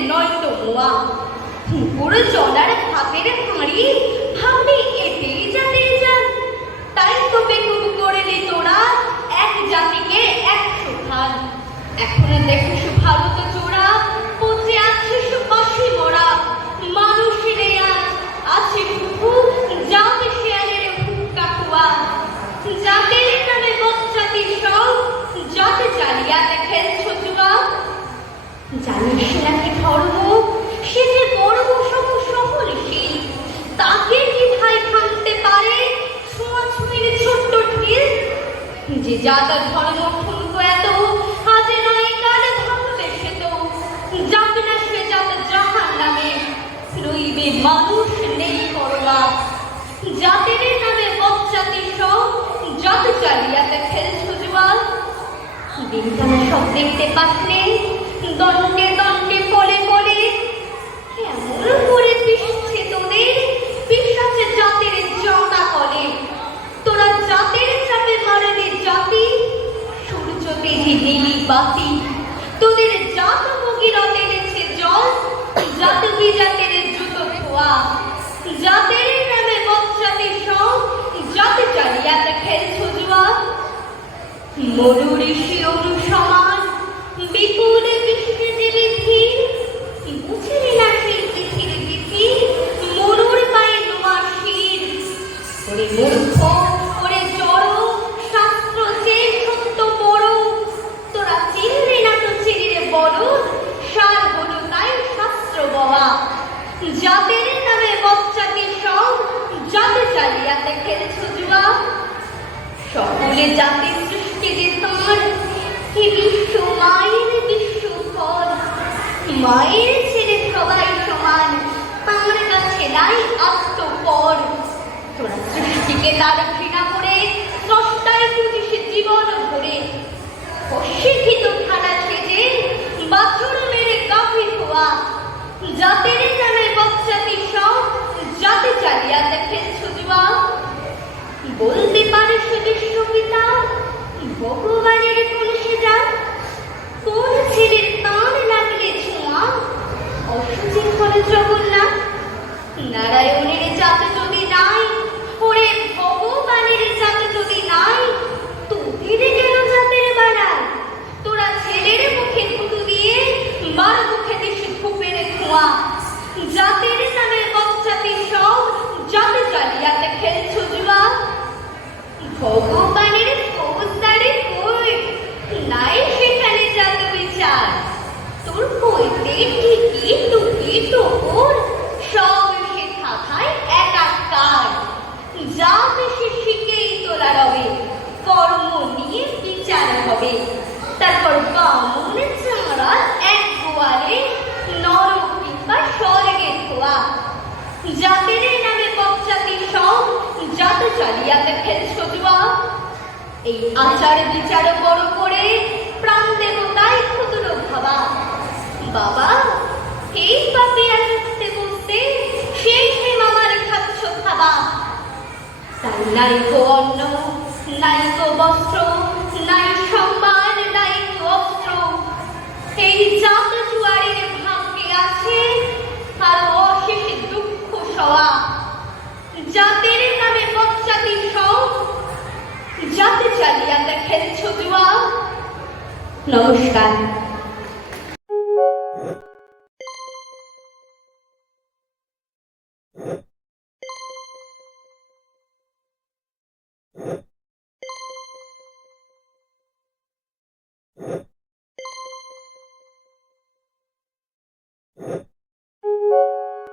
নয়তো মোয়া পুরো জলার ভাতের হাঁড়ি ভাবলি এতেই যান তাই তো বেকুব করলি তোরা, এক জাতিকে একশো খান এখন দেখিস যে ধর্ম ঠুনকো এত হাতে নয়, কালে ভাঙবে সে তো। যাবে না সে যাতে জাহান নামে, রইবে মানুষ নেই করবা জাতির নামে বচ্চাতি সব, যত চালিয়াতে খেলছো জুয়াল। দিনখানা সব দেখতে পাচ্ছে দণ্ডে দণ্ডে ফলে ফলে কেমন করে পিসছে তোদের পিসাচে জাতের জটা কলে তোরা জাতের চাপে মারবে জাতি তেজি নীলি বাতি। তোদের জাত ভগীরথ এনেছে জল, জাত বিজাতের জুতো ধোয়া জাতের নামে বচ্চাতে সব জাতে চালিয়াতে খেলছো জুয়া শিওর সমান, বিপুল কৃষ্ণ দেবী ধীর বুঝলি না সেই পৃথিবীর বিধি মরুর পায়ে তোমার শির। মূর্খ ওরে জড় শাস্ত্র যে সত্য বড় তোরা চিনলি না তো চিনিরে বড় সার হলো তাই শাস্ত্র বওয়া জাতের নামে বচ্চাকে সব জাতে চালিয়াতে খেলছো জুয়া যে তাঁর হে বিশ্ব মায়ের বিশ্ব ফল মায়ের সবাই সমান, তাঁর কাছে নাই আত্মপর। তোরা সৃষ্টিকে তার ঘৃণা করে জীবন ভরে। অশিক্ষিত খানা সেজে বাছর মেরে কাফি হওয়া। জাতের নামে বচ্চাতি সব, জাতে চালিয়াতে খেলছো জুয়া। বলতে 投靠 এই আচার বিচার বড় করে প্রাণ ক্ষুদ্র ভাবা। বাবা, এই সেই হে মামার খাচ্ছ খাবা। তাই নাই অন্ন, নাই বস্ত্র, নাই সম্মান, নাই গো অস্ত্র। এই জাত জুয়ারের ভাগ্যে আছে আর অশেষ দুঃখ সওয়া জাতের নামে বচ্চাতি সব চালিয়াতে খেলছো জুয়া নমস্কার।